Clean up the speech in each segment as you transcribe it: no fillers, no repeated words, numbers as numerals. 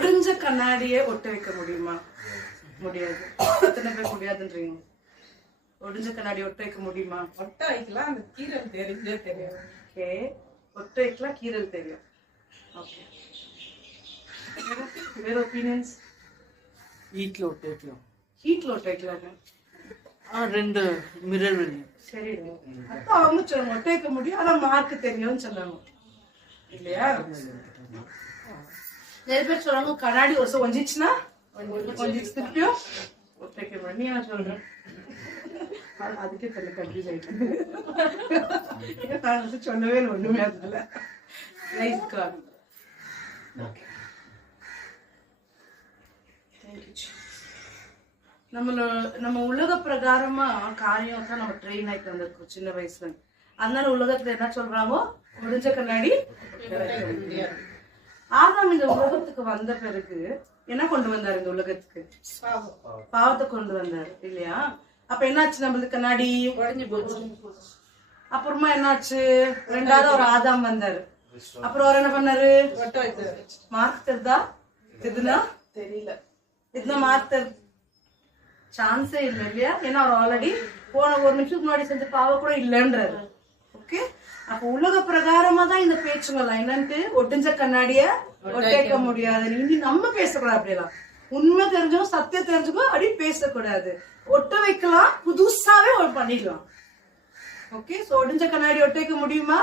ஒடிஞ்ச கண்ணாடியை ஒட்ட வைக்க முடியுமா? முடியாது. எத்தனை பேர் முடியாதுன்றீங்க? ஒடிஞ்ச கண்ணாடி ஒட்ட வைக்க முடியுமா? ஒட்ட வைக்கலாம், அந்த கீரல் தெரிஞ்சே தெரியும். ஓகே, ஒட்ட வைக்கலாம், கீரல் தெரியும். ஓகே, வேற ஒப்பீனியன்ஸ்? ஹீட்ல ஒட்ட வைக்கலாம். ஹீட்ல ஒட்ட வைக்கலாங்க. ரெண்டு மிரர் வேணும். சரி, அப்ப அவங்க சொல்லுங்க ஒட்ட வைக்க முடியும், ஆனா மார்க் தெரியும்னு சொன்னாங்க இல்லையா? நிறைய பேர் சொல்றாங்க கண்ணாடி ஒரு கொஞ்சிச்சுன்னா கொஞ்சிச்சு திருப்பியும் ஒட்ட வைக்க முடியும். நீ என்ன சொல்ற? அதுக்கே தெரியல, கன்ஃபியூஸ் ஆயிட்டு சொல்லவே இல்லை ஒண்ணுமே. அதுல நம்ம உலக பிரகாரமா காரியம் தான் நம்ம ட்ரெயின் ஆயிட்டு வந்திருக்கோம் சின்ன வயசுல. அதனால உலகத்துல என்ன சொல்றாங்க, முடிஞ்ச கண்ணாடி. ஆதாம் இந்த உலகத்துக்கு வந்த பிறகு என்ன கொண்டு வந்தாரு? இந்த உலகத்துக்கு பாவத்தை கொண்டு வந்தாரு இல்லையா? அப்ப என்னாச்சு? நம்மளுக்கு கண்ணாடி உடைஞ்சு போச்சு. அப்புறமா என்னாச்சு? ரெண்டாவது ஒரு ஆதாம் வந்தாரு. அப்புறம் அவர் என்ன பண்ணாரு? ஒட்ட வைத்தாரு. மார்க் தெரிதா? எதுனா தெரியல. இதுனா மார்க் தெரி சான்ஸே இல்லை இல்லையா? ஏன்னா அவர் ஆல்ரெடி போன ஒரு நிமிஷத்துக்கு முன்னாடி செஞ்ச பாவம் கூட இல்லைன்றாரு. ஓகே, அப்ப உலக பிரகாரமா தான் இந்த பேச்சுங்களா என்னன்ட்டு ஒட்டிஞ்ச கண்ணாடிய ஒட்டைக்க முடியாது. இனி நம்ம பேசக்கூடாது. அப்படியெல்லாம் உண்மை தெரிஞ்சும் சத்தியம் தெரிஞ்சுக்கோ அப்படி பேசக்கூடாது. ஒட்ட வைக்கலாம், புதுசாவே ஒரு பண்ணிடலாம். ஓகே, சோ ஒடிஞ்ச கண்ணாடி ஒட்டைக்க முடியுமா?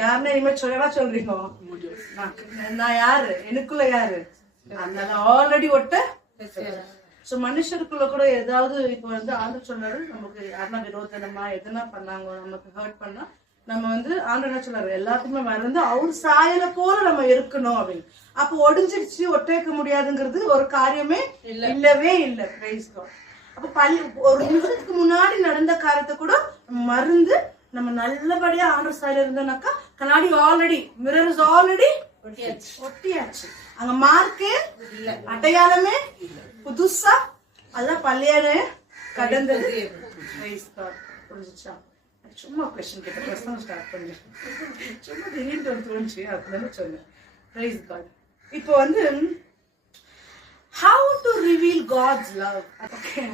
யாருன்னு இனிமே சொல்றீங்க? நான் யாரு? எனக்குள்ள யாரு? அதனால ஆல்ரெடி ஒட்ட. சோ மனுஷருக்குள்ள கூட ஏதாவது இப்ப வந்து ஆண்டவர் சொன்னாரு, நமக்கு யாருன்னா விரோதனமா எதுனா பண்ணாங்க, நமக்கு ஹர்ட் பண்ணா நம்ம வந்து ஆண்டவர் என்ன சொன்னாரு, எல்லாத்துக்குமே மறந்து அவர் சாயல போல நம்ம இருக்கணும் அப்படின்னு. அப்ப ஒடிஞ்சிருச்சு ஒட்ட வைக்க முடியாதுங்கிறது ஒரு காரியமே இல்லவே இல்லை. Praise God. அப்ப ஒரு நிமிஷத்துக்கு முன்னாடி நடந்த காரியத்தை கூட மறந்து நம்ம நல்லபடியா ஆண்டவர் சாயல இருந்தோம்னாக்கா கண்ணாடி ஆல்ரெடி மிரர் இஸ் ஆல்ரெடி ஒட்டியாச்சு. அங்க மார்க்கே அடையாளமே புதுசா அதான் பள்ளியான கடந்தது. புரிஞ்சுச்சா? சும்மா கொஸ்டின் கேட்ட பிரச்சனை ஸ்டார்ட் பண்ணி சும்மா திடீர்னு தோணுச்சு, அதுதானே சொன்னேன். Praise God. இப்போ வந்து how to reveal God's love. Okay,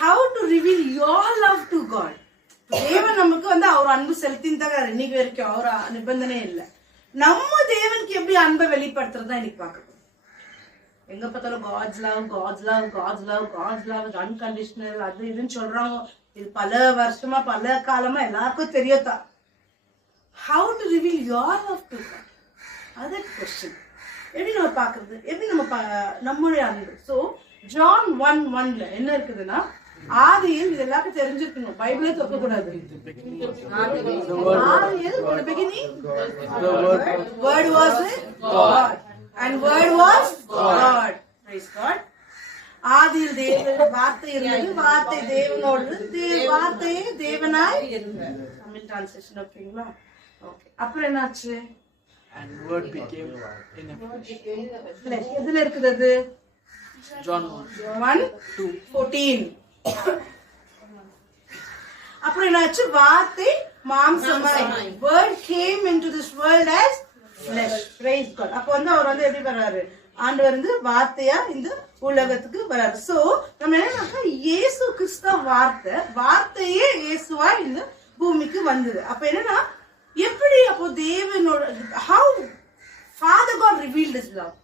how to reveal your love to God. தேவன் நமக்கு வந்து அவர் அன்பு செலுத்தின்னு இன்னைக்கு வரைக்கும் அவர் நிபந்தனை இல்லை. நம்ம தேவனுக்கு எப்படி அன்பை வெளிப்படுத்துறதா இன்னைக்கு பார்க்கணும். எங்க பார்த்தாலும் God's love, God's love, God's love, God's love, unconditional அது இதுன்னு சொல்றாங்க. இது பல வருஷமா பல காலமா எல்லாருக்கும் தெரியும்தான். How to reveal your love to God? அது கொஸ்டின். எப்படி நம்ம பாக்குறது? எப்படி நம்ம நம்மளுடைய அன்பு? சோ ஜான் 1:1 என்ன இருக்குதுன்னா, ஆதியில் இது எல்லாருக்கும் தெரிஞ்சிருக்கணும், பைபிளே தப்ப கூடாது. ஆதியில் the beginning word was God and word was God. Praise God. ஆதியில் தேவன் வார்த்தை இருந்தது, வார்த்தை தேவனோடு, வார்த்தையே தேவனாய் இருந்தார். தமிழ் டிரான்ஸ்லேஷன் ஓகேங்களா? ஓகே, அப்புறம் என்னாச்சு? And word became flesh. எதுல இருக்குது அது? John 1:14. அப்புறம் என்னாச்சு? வார்த்தை மாம்சமாய், word came into this world as flesh. Praise God. அப்ப வந்து அவர் வந்து எப்படி வர்றாரு? ஆண்டவர் வந்து வார்த்தையா இந்த உலகத்துக்கு வராது. சோ நம்ம என்னன்னா, இயேசு கிறிஸ்து வார்த்தையே இயேசுவா இந்த பூமிக்கு வந்தது. அப்ப என்னன்னா, எப்படி அப்போ தேவனோட how Father God revealed his love,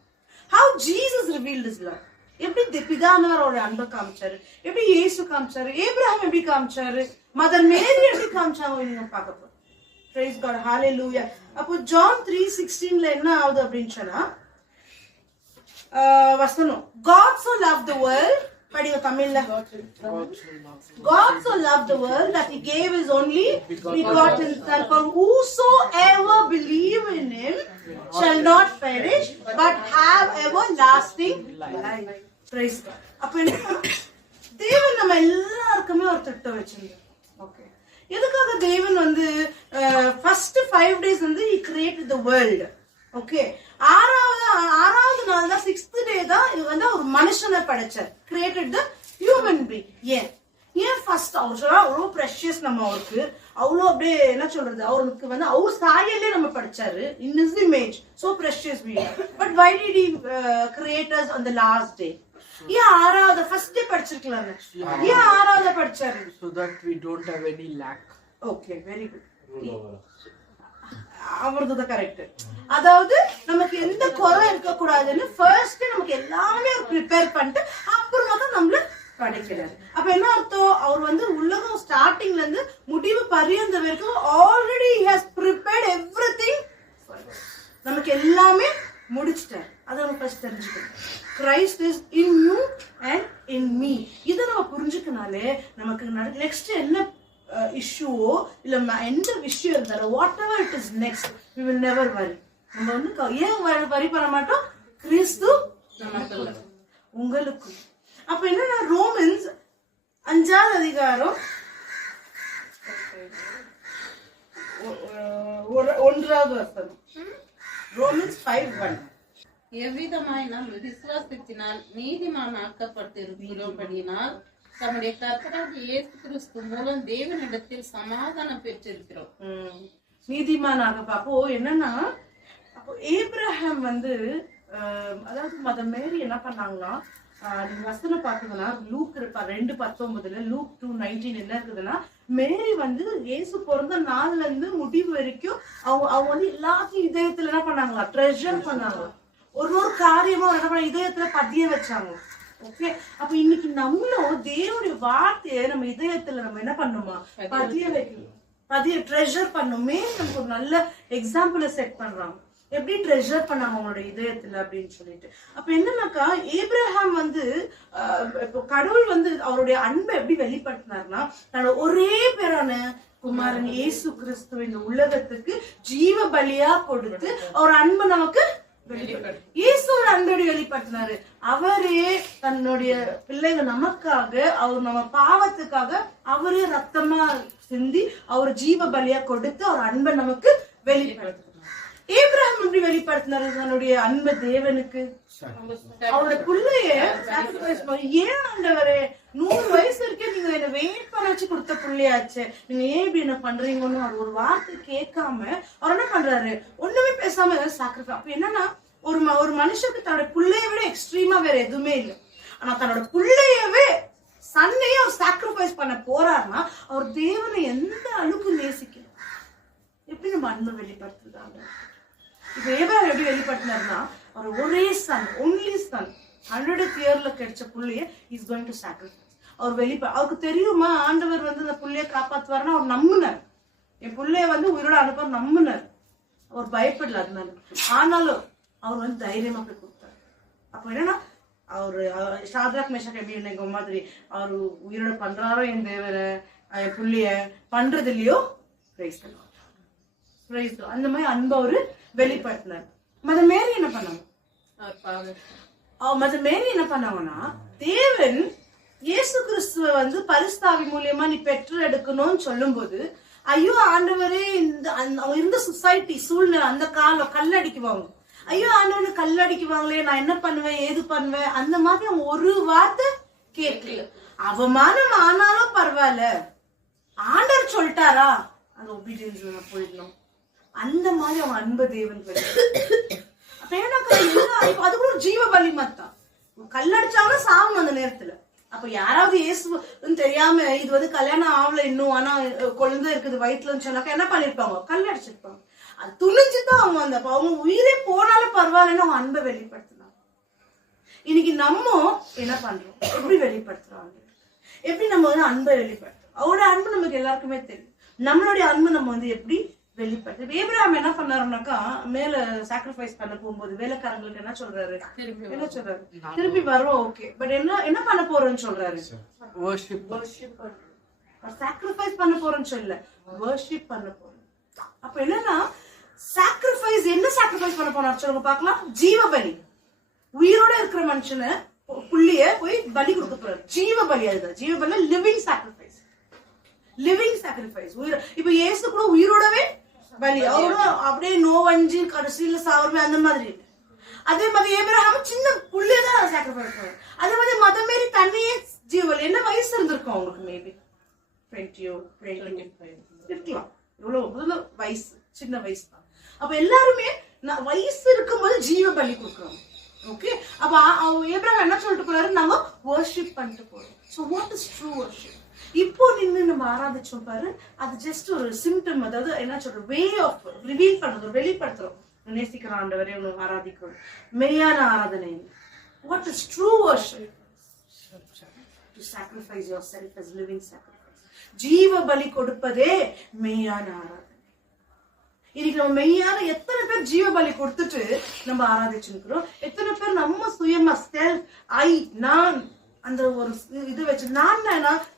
how Jesus revealed his love. எப்படி பிதானவரோட அன்பை காமிச்சாரு, எப்படி இயேசு காமிச்சாரு, ஏப்ரஹாம் எப்படி காமிச்சாரு, மதர் மேரி எப்படி காமிச்சாங்க நீங்க பார்க்க போறோம். Praise God, hallelujah. அப்போ John 3:16 என்ன ஆகுது அப்படின்னு சொன்னா, வசனம் God so loved the world, படிங்க தமிழ்ல. God so loved the world that he gave his only begotten son, for whosoever believe in him shall not perish but have everlasting life. Praise God. அப்ப தேவன் நம்ம எல்லாருக்குமே ஒரு திட்டம் வச்சிருந்தார். Okay, எதுக்காக தேவன் வந்து first 5 days வந்து he created the world. Okay, ஆறாவது நாள் தான் 6th day தான் இது வந்து ஒரு மனுஷனை படைச்சார். Created the human being. ஏன் ஏன் ஃபர்ஸ்ட் அவர் சொல்றா அவ்வளோ ப்ரெஷியஸ் நம்ம அவருக்கு அவ்வளோ அப்படியே என்ன சொல்றது அவருக்கு வந்து அவர் சாயலே நம்ம படிச்சாரு in his image so precious we are but why did he create us on the last day ஏன் ஆறாவது ஃபர்ஸ்ட் டே படிச்சிருக்கலாம்ல ஏன் ஆறாவது படிச்சாரு so that we don't have any lack. Okay very good அவரது கரெக்ட் அதாவது நமக்கு எந்த குறை இருக்க கூடாதுன்னு ஃபர்ஸ்ட் நமக்கு எல்லாமே ப்ரிப்பேர் பண்ணிட்டு அப்புறமா தான் நம்மள படைக்கிறாரு. அப்ப என்ன அர்த்தம் அவர் வந்து உலகம் ஸ்டார்டிங்ல இருந்து முடிவு பரியந்த வரைக்கும் already he has prepared everything நமக்கு எல்லாமே முடிச்சிட்டார். அதை நம்ம ஃபர்ஸ்ட் தெரிஞ்சுக்கணும். Christ is in you and in me. இதை நம்ம புரிஞ்சுக்கனாலே நமக்கு நெக்ஸ்ட் என்ன இஷ்யூவோ இல்ல எந்த விஷயம் இருந்தாலும் what ever it is next we will never worry. நம்ம வந்து ஏன் வரி பண்ண மாட்டோம்? கிறிஸ்து உங்களுக்கு. அப்ப என்னன்னா ரோமன்ஸ் 5வது அதிகாரம் 1வது வசனம். ரோமன்ஸ் 5:1. எவ்விதமாய் நாம் விசுவாசத்தினால் நீதிமானாக்கப்பட்டிருக்கிறோம்படியினால் தம்முடைய கர்த்தராகிய இயேசு கிறிஸ்து மூலம் தேவனிடத்தில் சமாதானம் பெற்றிருக்கிறோம். நீதிமானாக அப்போ என்னன்னா அப்போ ஏப்ரஹாம் வந்து அதாவது மதர் மேரி என்ன பண்ணாங்கன்னா நீங்க வசனம் பாத்தீங்கன்னா லூக் 2:19 லூக் 2:19 என்ன இருக்குதுன்னா மேரி வந்து இயேசு பிறந்த நாள்ல இருந்து முடிவு வரைக்கும் அவங்க வந்து எல்லாத்தையும் இதயத்துல என்ன பண்ணாங்களா ட்ரெஷர் பண்ணாங்க. ஒரு காரியமா என்ன பண்ண இதயத்துல பதிய வச்சாங்க. ஓகே அப்ப இன்னைக்கு நம்மளும் தேவனுடைய வார்த்தையை நம்ம இதயத்துல நம்ம என்ன பண்ணுமா பதிய வைக்கணும். ட்ரெஷர் பண்ணுமே. நமக்கு ஒரு நல்ல எக்ஸாம்பிள செட் பண்றாங்க எப்படி ட்ரெஷர் பண்ணாங்க அவங்களோட இதயத்துல அப்படின்னு சொல்லிட்டு. அப்ப என்னன்னாக்கா ஏப்ரஹாம் வந்து இப்போ கடவுள் வந்து அவருடைய அன்பை எப்படி வெளிப்படுத்தினார்னா தன்னோட ஒரே பேரான குமாரன் இயேசு கிறிஸ்து இந்த உலகத்துக்கு ஜீவ பலியா கொடுத்து அவர் அன்பை நமக்கு இயேசுவோட அன்போடு வெளிப்படுத்தினாரு. அவரே தன்னுடைய பிள்ளைகள் நமக்காக அவர் நம்ம பாவத்துக்காக அவரே ரத்தமா சிந்தி அவர் ஜீவ பலியா கொடுத்து அவர் அன்பை நமக்கு வெளிப்படுத்தினார். ஏப்ரஹாம் எப்படி வெளிப்படுத்தினாரு தன்னுடைய அன்பை தேவனுக்கு? அவருடைய பிள்ளைய சாக்ரிஃபைஸ் பண்ணி ஏன் ஆண்டவரே 100 வயசு இருக்கே நீங்க என்ன வெயிட் பண்ண வச்சு கொடுத்த பிள்ளையாச்சு நீங்க ஏன் இப்படி என்ன பண்றீங்கன்னு அவர் ஒரு வார்த்தை கேட்காம அவர் என்ன பண்றாரு ஒண்ணுமே பேசாம சாக்ரிஃபைஸ். அப்ப என்னன்னா ஒரு மனுஷனுக்கு தன்னோட பிள்ளைய விட எக்ஸ்ட்ரீமா வேற எதுவுமே இல்லை. ஆனா தன்னோட பிள்ளையவே சன்னையே அவர் சாக்ரிஃபைஸ் பண்ண போறாருன்னா அவர் தேவனை எந்த அளவுக்கு நேசிக்கணும். எப்படி நம்ம அன்பை வெளிப்படுத்துறாங்க? இப்ப ஏப்ரஹாம் எப்படி வெளிப்படுத்தினார்னா அவர் ஒரே சன் ஒன்லி சன் 100th இயர்ல கிடைச்ச புள்ளைய இஸ் கோயிங் டு சாக்ரிஃபைஸ். அவர் அவருக்கு தெரியுமா ஆண்டவர் வந்து அந்த புள்ளைய காப்பாத்துவாருன்னா அவர் நம்பினார். என் புள்ளைய வந்து உயிரோட அனுப்ப நம்பினார். அவர் பயப்படல அதனால. ஆனாலும் அவர் வந்து தைரியமா போய் கொடுத்தாரு. அப்ப என்னன்னா அவரு ஷாத்ராக் மேஷாக் எப்படி மாதிரி அவர் உயிரோட பண்றாரோ என் தேவரை என் புள்ளைய பண்றது இல்லையோ அந்த மாதிரி அன்பு அவரு வெளிப்படுத்தினார். மதர் மேரி என்ன பண்ணாங்க? மதர் மேரி என்ன பண்ணாங்கன்னா தேவன் இயேசு கிறிஸ்துவ வந்து பரிஸ்தாவி மூலியமா நீ பெற்று எடுக்கணும்னு சொல்லும் போது ஐயோ ஆண்டவரே அவங்க இருந்த சொசைட்டி சூழ்நிலை அந்த காலம் கல்லடிக்குவாங்க. ஐயோ ஆண்டவனு கல்லடிக்குவாங்களே நான் என்ன பண்ணுவேன் ஏது பண்ணுவேன் அந்த மாதிரி அவங்க ஒரு வார்த்தை கேட்கல. அவமானம் ஆனாலும் பரவாயில்ல ஆண்டவர் சொல்லிட்டாரா அந்த ஒபீடியன்ஸ் போயிடணும். அந்த மாதிரி அவங்க அன்பு தேவன் அப்ப என்ன அது கூட ஒரு ஜீவ பலி மத்தான். கல்லடிச்சாலும் சாவும் அந்த நேரத்துல. அப்ப யாராவது இயேசுன்னு தெரியாம இது வந்து கல்யாணம் ஆகல இன்னும் ஆனா குழந்தை இருக்குது வயிற்றுலன்னு சொன்னாக்கா என்ன பண்ணிருப்பாங்க? கல்லடிச்சிருப்பாங்க. அது துணிஞ்சுதான் அவங்க அவங்க உயிரே போனாலும் பரவாயில்லன்னு அவங்க அன்பை வெளிப்படுத்தினாங்க. இன்னைக்கு நம்ம என்ன பண்றோம்? எப்படி வெளிப்படுத்துறோம்? எப்படி நம்ம வந்து அன்பை வெளிப்படுத்துறோம்? அவரோட அன்பு நமக்கு எல்லாருக்குமே தெரியும். நம்மளுடைய அன்பு நம்ம வந்து எப்படி வெளிப்படுத்து? ஏப்ரஹாம் என்ன பண்ணாருனாக்கா மேல சாக்ரிஃபைஸ் பண்ண போகும்போது வேலைக்காரங்களுக்கு என்ன சொல்றாரு? திருப்பி வரோம் ஓகே பட் என்ன பண்ண போறோம்னு சொல்றாரு? சாக்ரிஃபைஸ் பண்ண போறோம்னு சொல்ல வர்ஷிப் பண்ண போறோம். அப்ப என்னன்னா சாக்ரிஃபைஸ் என்ன சாக்ரிஃபைஸ் பண்ண போனார் சொல்லுங்க பாக்கலாம்? ஜீவ பலி. உயிரோட இருக்கிற மனுஷனை புள்ளிய போய் பலி கொடுக்க போறாரு. ஜீவ பலி. அதுதான் ஜீவ பலி. Living sacrifice. Living sacrifice. இப்ப இயேசு கூட உயிரோடவே பலி. அவரும் அப்படியே நோவஞ்சி கடைசியில சாவரமே அந்த மாதிரி. அதே மாதிரி ஏப்ரஹாம் சின்ன புள்ளியதான் சாக்ரிஃபைஸ் பண்ணுவார். அதே மாதிரி மதம் மாரி தன்னையே ஜீவல் என்ன வயசு இருந்திருக்கும் இருக்கும் அவங்களுக்கு மேபி 20 இருக்கலாம். எவ்வளவு வயசு, சின்ன வயசு தான். அப்ப எல்லாருமே வயசு இருக்கும்போது ஜீவ பலி கொடுக்குறோம். ஓகே, அப்ப ஏப்ரஹாம் என்ன சொல்லிட்டு போறாரு, நாங்க வர்ஷிப் பண்ணிட்டு போறோம். So what is true worship? இப்போ நின்று நம்ம ஆராதிச்சோம் பாரு, அது ஜஸ்ட் ஒரு சிம்டம், அதாவது என்ன சொல்ற வே ஆஃப் ரிவீல் பண்றது, வெளிப்படுத்துறோம். நேசிக்கிற ஆண்டவரே உனக்கு ஆராதிக்கிறோம். மெய்யான ஆராதனை. What is true worship? To sacrifice yourself as living sacrifice. ஜீவ பலி கொடுப்பதே மெய்யான ஆராதனை. இன்னைக்கு நம்ம மெய்யான எத்தனை பேர் ஜீவ பலி கொடுத்துட்டு நம்ம ஆராதிச்சிருக்கிறோம்? எத்தனை பேர் நம்ம சுயமா செல்ஃப், ஐ, நான், அந்த ஒரு இது வச்சு நான்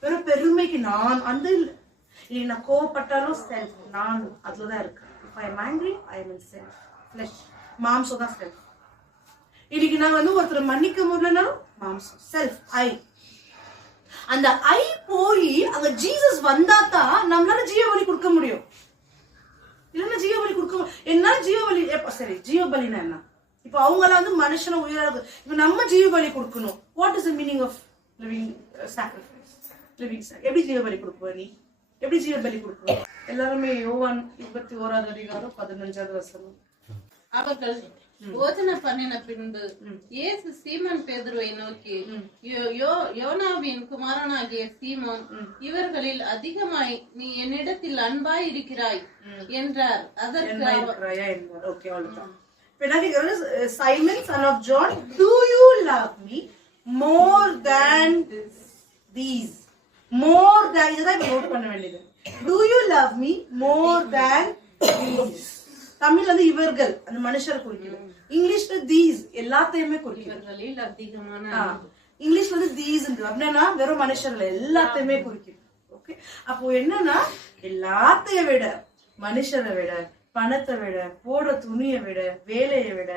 வெறும் பெருமைக்கு நான் அந்த இல்லை. இன்னைக்கு நான் கோவப்பட்டாலும் செல்ஃப், நான் அதுலதான் இருக்கு. If I am angry, I am in self, flesh, மாம்சம் தான் செல்ஃப். இன்னைக்கு நான் ஒருத்தர் மன்னிக்க முடியலனாலும் மாம்சம், செல்ஃப், ஐ. அந்த ஐ போய் அங்க ஜீசஸ் வந்தாதான் நம்மளால ஜீவபலி கொடுக்க முடியும். இல்லன்னா ஜீவபலி கொடுக்க என்ன ஜீவபலி? சரி, ஜீவபலினா என்ன? இப்ப அவங்களாம் மனுஷன உயிராக, இப்ப நம்ம ஜீவபலி கொடுக்கணும். What is the meaning of living sacrifice? Living எப்படி ஜீவபலி கொடுப்ப? நீ எப்படி ஜீவபலி கொடுப்ப? எல்லாருமே யோவான் 21வது அதிகாரம் 15வது வசனம். அவர்கள் போஜன பண்ணின பின்பு இயேசு சீமோன் பேதுருவை நோக்கி, யோனாவின் குமாரனாகிய சீமோன், இவர்களில் அதிகமாய் நீ என்னிடத்தில் அன்பாய் இருக்கிறாய் என்றார். அதற்கு Simon, son of John, do you love me more than these? More than, இதுதான் நோட் பண்ண வேண்டியது. Do you love me more than these? தமிழ்ல இவர்கள் அந்த மனுஷரை குறிக்கிறது. இங்கிலீஷ்ல தீஸ் எல்லாத்தையுமே குறிக்கிறது. இங்கிலீஷ்ல தீஸ் அப்படின்னா வெறும் மனுஷர்கள் எல்லாத்தையுமே குறிக்கிறது. ஓகே, அப்போ என்னன்னா எல்லாத்தையும் விட, மனுஷரை விட, பணத்தை விட, போடுற துணியை விட, வேலையை விட,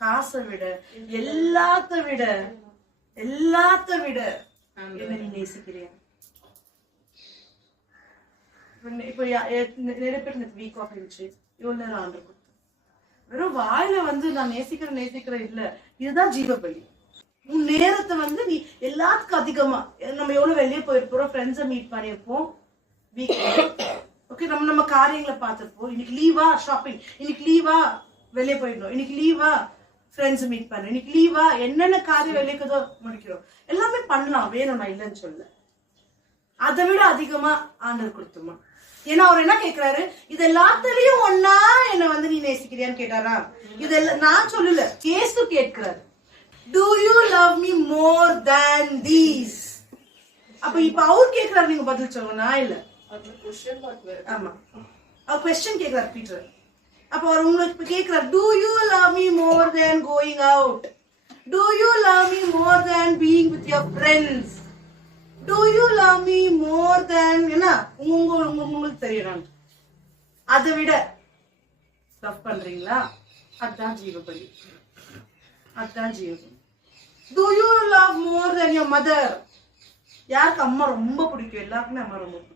காசை விட, எல்லாத்த விட என்ன நீ நேசிக்கிறியா? இப்போ நிறைய பேர் இந்த வீக் ஆஃப் இருந்துச்சு, இவ்வளவு நேரம் ஆண்டு கொடுத்து வெறும் வாயில நான் நேசிக்கிறேன் இல்ல. இதுதான் ஜீவபலி. உன் நேரத்தை நீ எல்லாத்துக்கும் அதிகமா, நம்ம எவ்வளவு வெளியே போயிருப்போம், ஃப்ரெண்ட்ஸை மீட் பண்ணிருப்போம், வீக் ஓகே, நம்ம காரியங்களை பார்த்திருப்போம். இன்னைக்கு லீவா ஷாப்பிங், இன்னைக்கு லீவா வெளியே போயிடணும், இன்னைக்கு லீவா ஃப்ரெண்ட்ஸ் மீட் பண்ணணும், இன்னைக்கு லீவா என்னென்ன காரியம் வெளியேக்கதோ முடிக்கிறோம். எல்லாமே பண்ணலாம், வேணும், நான் இல்லைன்னு சொல்ல. அதை விட அதிகமா ஆண்டவர் கொடுத்துமா? ஏன்னா அவர் என்ன கேட்கிறாரு, இது எல்லாத்துலயும் ஒன்னா என்ன நீ நேசிக்கிறியான்னு கேட்டாரா? இதெல்லாம் நான் சொல்லல, இயேசு கேட்கிறாரு. Do you love me more than these? அப்ப இப்ப அவர் கேட்கிறாரு, நீங்க பதில் சொல்லுங்க, நான் இல்ல. ஆமா, அவர் क्वेश्चन கேட்கிறாரு பீட்டர். அப்ப அவர் உங்களுக்கு கேட்கிறார், do you love me more than going out? Do you love me more than being with your friends? Do you love me more than என்ன உங்களுக்கு தெரியணும், அதை விட லவ் பண்றீங்களா? அதுதான் ஜீவபலி, அதுதான் ஜீவபலி. Do you love more than your mother? யாருக்கு அம்மா ரொம்ப பிடிக்கும்? எல்லாருக்குமே அம்மா ரொம்ப பிடிக்கும்.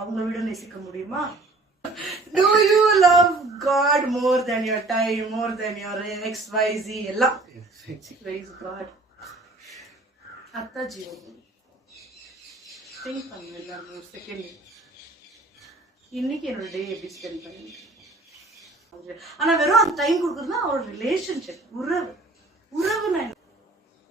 அவங்கள விட நேசிக்க முடியுமா? Do you love God more than your time, more than your XYZ எல்லாம்? Praise God. அதுதான் ஜீவபலி. திங்க் பண்ணுங்க எல்லாரும் ஒரு செகண்ட். இன்னைக்கு என்னோட டே எப்படி ஸ்பெண்ட் பண்ணி, ஆனா வெறும் அந்த டைம் கொடுக்குறதுனா ஒரு ரிலேஷன்ஷிப், உறவுனா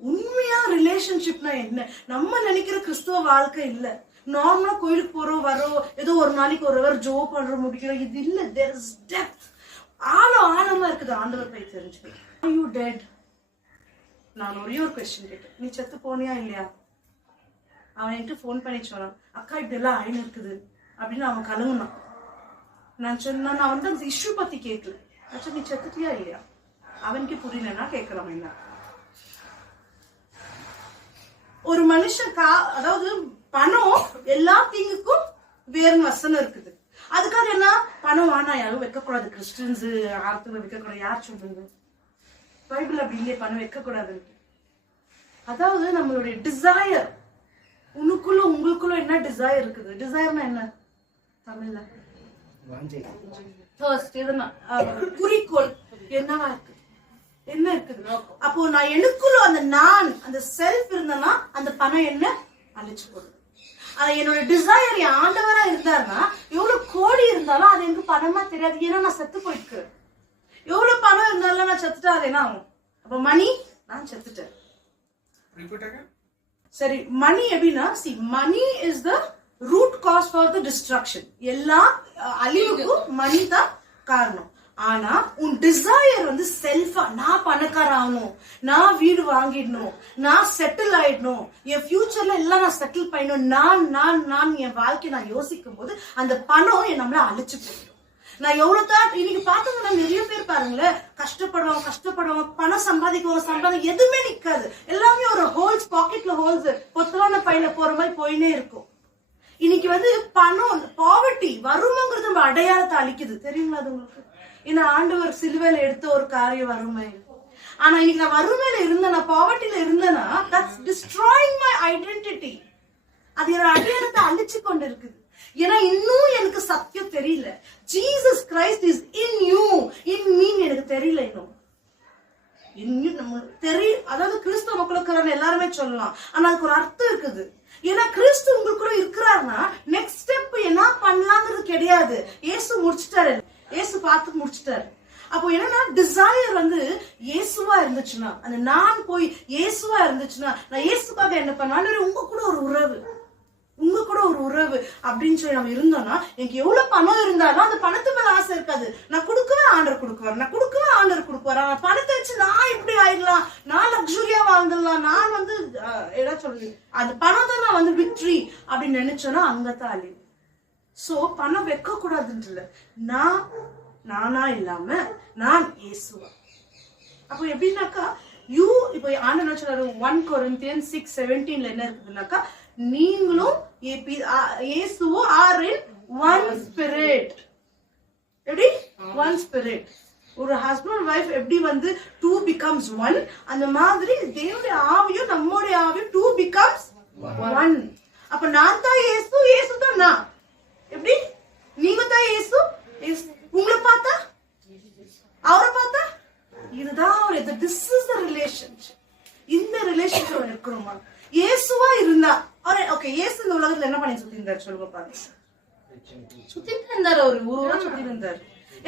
உண்மையா ரிலேஷன்ஷிப்னா என்ன? நம்ம நினைக்கிற கிறிஸ்துவ வாழ்க்கை இல்ல. நார்மலா கோயிலுக்கு போறோம், வரோம், ஏதோ ஒரு நாளைக்கு ஒரு ஜோ பண்றோம், முடிக்கிறோம், இது இல்ல. there is depth, ஆழமா இருக்குது. ஆண்டவர் போய் தெரிஞ்சுக்கணும். Are you dead? நான் ஒரே ஒரு கொஸ்டின் கேட்டேன், நீ செத்து போனியா இல்லையா? அவன் என்கிட்ட போன் பண்ணி சொன்னான், அக்கா இப்படி எல்லாம் ஆயின்னு இருக்குது அப்படின்னு அவன் கலங்குனான். நான் சொன்னா, நான் அந்த இஷ்யூ பத்தி கேட்கல. ஆக்சுவலி நீ செத்துட்டியா இல்லையா? அவனுக்கு புரியலன்னா கேட்கலாம். என்ன ஒரு மனுஷன் அதாவது பணம் எல்லா திங்குக்கும் வேறு வசனம் இருக்குது. அதுக்காக என்ன பணம் வானா யாரும் வைக்கக்கூடாது, கிறிஸ்டின்ஸ் ஆர்த்துல வைக்கக்கூடாது. யார் சொல்லுங்க? பைபிள் அப்படி இல்லையே, பணம் வைக்கக்கூடாது. அதாவது நம்மளுடைய டிசையர், உங்களுக்குள்ள என்ன டிசைர் இருக்குது? டிசைர்னா என்ன தமிழ்ல? குறிக்கோள் என்னவா இருக்கு? என்ன இருக்குது? அப்போ நான் எனக்குள்ள அந்த நான், அந்த செல்ஃப் இருந்தேன்னா அந்த பணம் என்ன அழிச்சு போடுது. என்னோட டிசைர் என் ஆண்டவரா இருந்தாருன்னா எவ்வளவு கோடி இருந்தாலும் அது எனக்கு பணமா தெரியாது, ஏன்னா நான் செத்து போயிருக்கிறேன். எவ்வளவு பணம் இருந்தாலும் நான் செத்துட்டா அது என்ன ஆகும்? அப்ப மணி, நான் செத்துட்டேன். சரி, மணி எப்படின்னா, see money is the root cause for the destruction. எல்லா அழிவுக்கும் மணி தான் காரணம். ஆனா உன் டிசைர் வந்து செல்ஃபா, நான் பணக்கார ஆகணும், நான் வீடு வாங்கிடணும், நான் செட்டில் ஆயிடணும், என் ஃபியூச்சர்ல எல்லாம் நான் செட்டில் பண்ணணும், நான் என் வாழ்க்கை நான் யோசிக்கும் போது அந்த பணம் நம்மள அழிச்சு போயிடும். நான் எவ்வளவு தான் இன்னைக்கு பார்த்தோம்னா நிறைய பேர் பாருங்களேன், கஷ்டப்படுவாங்க, பணம் சம்பாதிக்குவாங்க, எதுவுமே நிக்காது. எல்லாமே ஒரு ஹோல்ஸ், பாக்கெட்ல ஹோல்ஸ், பொத்தலான பையில போற மாதிரி போயினே இருக்கும். இன்னைக்கு வந்து பணம், பாவர்ட்டி, வறுமைங்கிறது நம்ம அடையாளத்தை அழிக்குது, தெரியுங்களா அது உங்களுக்கு? ஏன்னா ஆண்டவர் சிலுவையில எடுத்த ஒரு காரியம் வறுமை. ஆனா இன்னைக்கு நான் வறுமையில இருந்தேன்னா, பாவர்ட்டில இருந்தேன்னா, தட்ஸ் டிஸ்ட்ராயிங் மை ஐடென்டிட்டி. அது என்னோட அடையாளத்தை அழிச்சு கொண்டு இருக்குது. ஏன்னா இன்னும் எனக்கு சத்தியம் தெரியல. Jesus Christ is in you, in mean எனக்கு தெரியல. இன்னும் நம்ம தெரியும், அதாவது கிறிஸ்துவ மக்களுக்கு எல்லாருமே சொல்லலாம், ஆனா அதுக்கு ஒரு அர்த்தம் இருக்குது. ஏன்னா கிறிஸ்து உங்களுக்குள்ள இருக்கிறாருன்னா நெக்ஸ்ட் ஸ்டெப் என்ன பண்ணலாங்கிறது கிடையாது. இயேசு முடிச்சுட்டாரு, இயேசு பார்த்து முடிச்சுட்டாரு. அப்போ என்னன்னா டிசைர் வந்து இயேசுவா இருந்துச்சுன்னா, அந்த நான் போய் இயேசுவா இருந்துச்சுன்னா, நான் இயேசுக்காக என்ன பண்ணாலும் உங்க கூட ஒரு உறவு அப்படின்னு சொல்லி நம்ம இருந்தோம்னா, எனக்கு எவ்வளவு பணம் இருந்தாலும் அந்த பணத்து மேல ஆசை இருக்காது. நான் கொடுக்கவே ஆண்டர் கொடுக்குவார், நான் கொடுக்கவே ஆண்டர் கொடுக்குவார். அந்த பணத்தை வச்சு நான் இப்படி ஆயிடலாம், நான் லக்ஸுரியா வாழ்ந்துடலாம், நான் வந்து என்ன சொல்றது, அந்த பணம் தான் நான் வந்து விக்ட்ரி அப்படின்னு நினைச்சோன்னா அங்கதான் அழிவு. சோ பணம் வைக்க கூடாதுன்னு நானா இல்லாம நான் இயேசுவா. அப்போ எப்படின்னாக்கா இப்ப ஆண்டவர் சொல்றாரு 1 Corinthians 6:17 என்ன இருக்குதுன்னாக்கா, நீங்களும் இயேசுவும் ஆர் இன் ஒன் ஸ்பிரிட். எப்படி ஒன் ஸ்பிரிட்? ஒரு ஹஸ்பண்ட் வைஃப் எப்படி வந்து 2 becomes 1, அந்த மாதிரி தேவனுடைய ஆவியும் நம்முடைய ஆவியும் 2 becomes 1. அப்ப நான் தான் இயேசு, இயேசு தான் நான். எப்படி? நீங்க தான் இயேசு, உங்களை பார்த்தா அவரை பார்த்தா இதுதான் ஒரு திஸ் இஸ் த ரிலேஷன்ஷிப். இந்த ரிலேஷன்ஷிப் இருக்கிறோமா? இயேசுவா இருந்தா ஓகே, இயேசு இந்த உலகத்துல என்ன பண்ணி சுத்தி இருந்தாரு சொல்லுங்க பாருங்க. சுத்திட்டு இருந்தாரு, ஒரு ஊரா சுத்தி இருந்தாரு.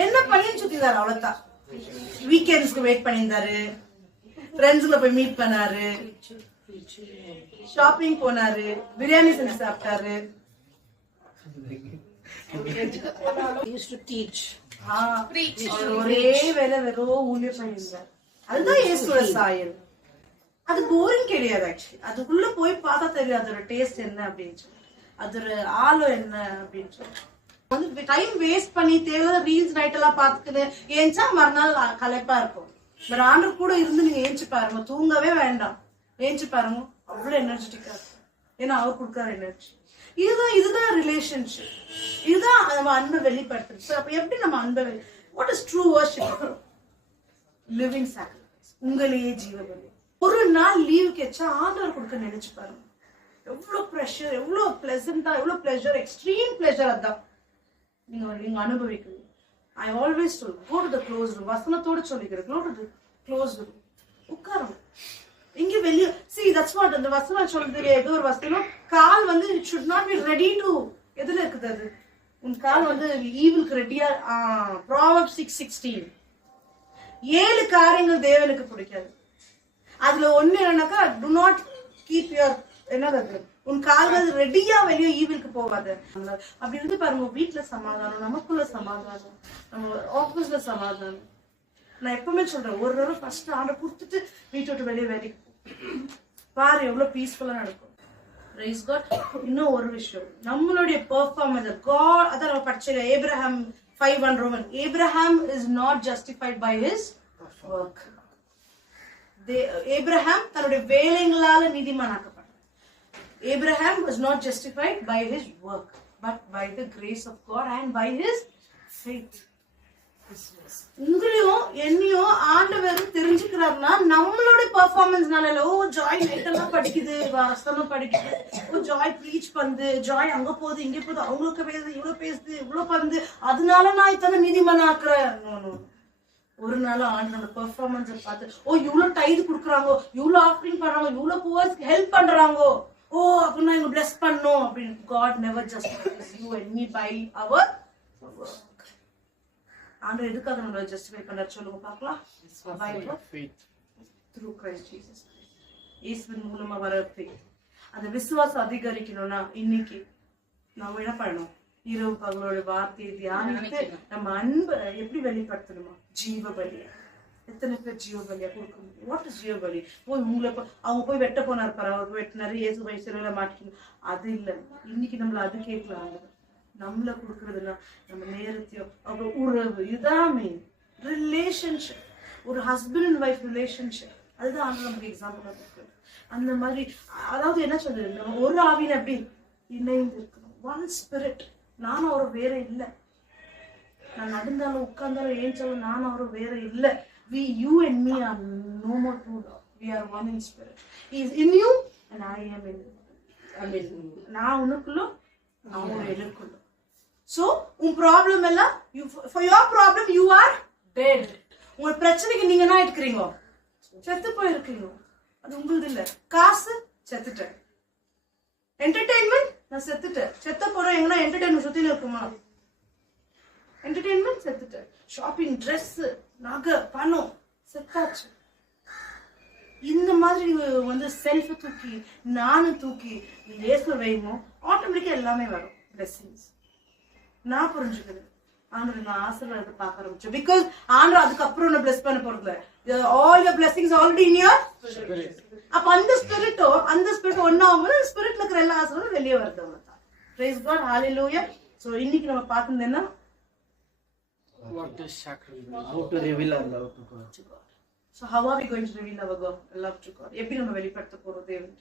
என்ன பண்ணி சுத்தி இருந்தாரு? அவ்வளவுதான். வீக்கெண்ட்ஸ்க்கு வெயிட் பண்ணியிருந்தாரு, ஃப்ரெண்ட்ஸ்ல போய் மீட் பண்ணாரு, ஷாப்பிங் போனாரு, பிரியாணி செஞ்சு சாப்பிட்டாரு, ஒரே வேலை வெறும் ஊழியம் பண்ணியிருந்தார். அதுதான் இயேசுவோட சாயல். அது போரிங் கிடையாது. ஆக்சுவலி அதுக்குள்ள போய் பார்த்தா தெரியும் அதோட டேஸ்ட் என்ன அப்படின்னு சொல்லி, அதோட ஆழம் என்ன அப்படின்னு சொல்லி. வந்து டைம் வேஸ்ட் பண்ணி தேவையான ரீல்ஸ் நைட் எல்லாம் பார்த்துட்டு ஏஞ்சா மறுநாள் களைப்பா இருக்கும். பட் ஆண்டர் கூட இருந்து நீங்க ஏஞ்சி பாருங்க, தூங்கவே வேண்டாம், ஏஞ்சி பாருங்க, அவ்வளவு எனர்ஜெட்டிக்கா இருக்கும். ஏன்னா அவர் கொடுக்குற எனர்ஜி. இதுதான் ரிலேஷன்ஷிப், இதுதான் நம்ம அன்பை வெளிப்படுத்துறது. அப்ப எப்படி நம்ம அன்பை what is true worship? Living sacrifice, உங்களையே ஜீவபலி. ஒரு நாள் லீவ் கேச்சா ஆண்டவர் கொடுக்க நினைச்சு பாருங்க. எவ்வளவு ப்ரெஷர், எவ்வளவு பிளசண்டா, எவ்வளவு பிளஷர், எக்ஸ்ட்ரீம் பிளஷர். அதான் நீங்க அனுபவிக்கணும். ஐ ஆல்வேஸ் சொல், go to the close room. வசனத்தோட சொல்லிக்கிறேன், go to the close room, உட்காரும். இங்க வெளியே தட்ஸ் வாட் அந்த வசனம் சொல்றது. ஏதோ ஒரு வசனம், கால் வந்து it should not be ready to, எதுல இருக்குது அது? உன் கால் வந்து ஈவிலுக்கு ரெடியா. Proverbs 6:16. 7 காரியங்கள் தேவனுக்கு பிடிக்காது. அதுல ஒண்ணு என்னன்னாக்கா, do not keep your என்னது, உன் கால்கள் ரெடியா வெளியே ஈவிலுக்கு போகாது. அப்படி இருந்து பாருங்க, வீட்டுல சமாதானம், நமக்குள்ள சமாதானம், நம்ம ஆபீஸ்ல சமாதானம். நான் எப்பவுமே சொல்றேன், ஒரு தடவை ஃபர்ஸ்ட் ஆர்டர் கொடுத்துட்டு வீட்டை விட்டு வெளியே பாரு, எவ்வளவு பீஸ்ஃபுல்லா நடக்கும். Praise God. இன்னும் ஒரு விஷயம், நம்மளுடைய பெர்ஃபார்மன்ஸ் காட், அதான் நம்ம படிச்சல Abraham 5:1 Roman, Abraham is not justified by his work. Abraham தன்னுடைய வேலைகளால நீதிமானாக்கப்பட்டார். Abraham was not justified by his work, but by the grace of God and by his faith. உங்களையும் என்னையும் ஆண்டவர் தெரிஞ்சுக்கிறாருன்னா நம்மளோட பெர்ஃபார்மன்ஸ்னால இல்ல. ஓ ஜாய் நைட் எல்லாம் படிக்குது, வசனம் படிக்குது, ஓ ஜாய் ப்ரீச் பண்ணுது, ஜாய் அங்க போகுது, இங்க போகுது, அவங்களுக்கு பேசுது, இவ்வளவு பண்ணுது, அதனால நான் இத்தனை நீதிமன்றம் ஆக்குறேன். ஒரு நாள் ஆண்டோட பெர்ஃபார்மன்ஸ் பார்த்து, ஓ இவ்வளவு டைது கொடுக்குறாங்க, இவ்வளவு ஆஃபரிங் பண்றாங்க, இவ்வளவு புவர்ஸ்க்கு ஹெல்ப் பண்றாங்க, ஓ அப்படின்னா இவங்க பிளஸ் பண்ணும் அப்படின்னு God never justifies you and me by our work. ஆண்டவர் எதுக்காக நம்மளை ஜஸ்டிஃபை பண்றாரு சொல்லுங்க பார்க்கலாம். By faith. through Christ Jesus. இயேசுவின் மூலமா வர faith. அந்த விசுவாசம் அதிகரிக்கணும்னா இன்னைக்கு நாம என்ன பண்ணணும்? இரவு பகலோட வார்த்தையை தியானித்து நம்ம அன்பை எப்படி வெளிப்படுத்தணுமா? ஜீவ பலியா. எத்தனை பேர் ஜீவ பலியா கொடுக்க முடியும்? வாட் இஸ் ஜீவ பலி? போய் உங்களை அவங்க போய் வெட்ட போனார் பாரு, அவர் வெட்டினாரு, இயேசு வயசுல மாட்டிக்கணும், அது இல்லை. இன்னைக்கு நம்மள அது கேட்கலாம். நம்மள கொடுக்கறதுன்னா நம்ம நேரத்தையும் அவங்க உறவு, இதுதான் மெயின் ரிலேஷன்ஷிப். ஒரு ஹஸ்பண்ட் அண்ட் ஒய்ஃப் ரிலேஷன்ஷிப், அதுதான் ஆண்டு நமக்கு எக்ஸாம்பிள் இருக்கு. அந்த மாதிரி அதாவது என்ன சொல்றது, நம்ம ஒரு ஆவியில எப்படி இணைந்து இருக்கணும். One spirit. நானும் அவரும் வேற இல்லை. நான் நடந்தாலும் உட்கார்ந்தாலும் ஏஞ்சாலும் நானும் அவரும் வேற இல்லை. You and me are no more two. We are one in spirit. He is in you and I am in you. நான் உனக்குள்ள அவன் எனக்குள்ள. So உன் ப்ராப்ளம் எல்லாம் for your problem you are dead. உங்க பிரச்சனைக்கு நீங்க என்ன இருக்கிறீங்க? செத்து போயிருக்கீங்க. அது உங்களுது இல்ல. காசு செத்துட்டேன். என்டர்டெயின்மெண்ட் நான் செத்துட்டேன். செத்த போறோம் எங்கன்னா என்டர்டெயின்மெண்ட் சுத்தி இருக்குமா? என்டர்டெயின்மெண்ட் செத்துட்டேன். ஷாப்பிங், ட்ரெஸ், நகை, பணம் செத்தாச்சு. இந்த மாதிரி வந்து செல்ஃப தூக்கி நானும் தூக்கி இயேசுவை வைமோ ஆட்டோமேட்டிக்கா எல்லாமே வரும். பிளெஸிங்ஸ் நான் புரிஞ்சுக்கிறேன். ஆண்டவர் நான் ஆசீர்வாதத்தை பார்க்க ஆரம்பிச்சேன். பிகாஸ் ஆண்டவர் அதுக்கப்புறம் நான் பிளஸ் பண்ண போறது. All your blessings already in your spirit. அப்ப அந்த ஸ்பிரிட் ஒன்னாகும்போது ஸ்பிரிட்ல இருக்கிற எல்லா ஆசீர்வாதம் வெளியே வருது. அவ்வளவுதான். பிரைஸ் காட், ஹalleluya. சோ இன்னைக்கு நம்ம பார்த்தது என்ன? What is sacrifice? How to reveal our love to God. So how are we going to reveal our love to God? எப்படி நம்ம வெளிப்படுத்த போறோம் தேவன்?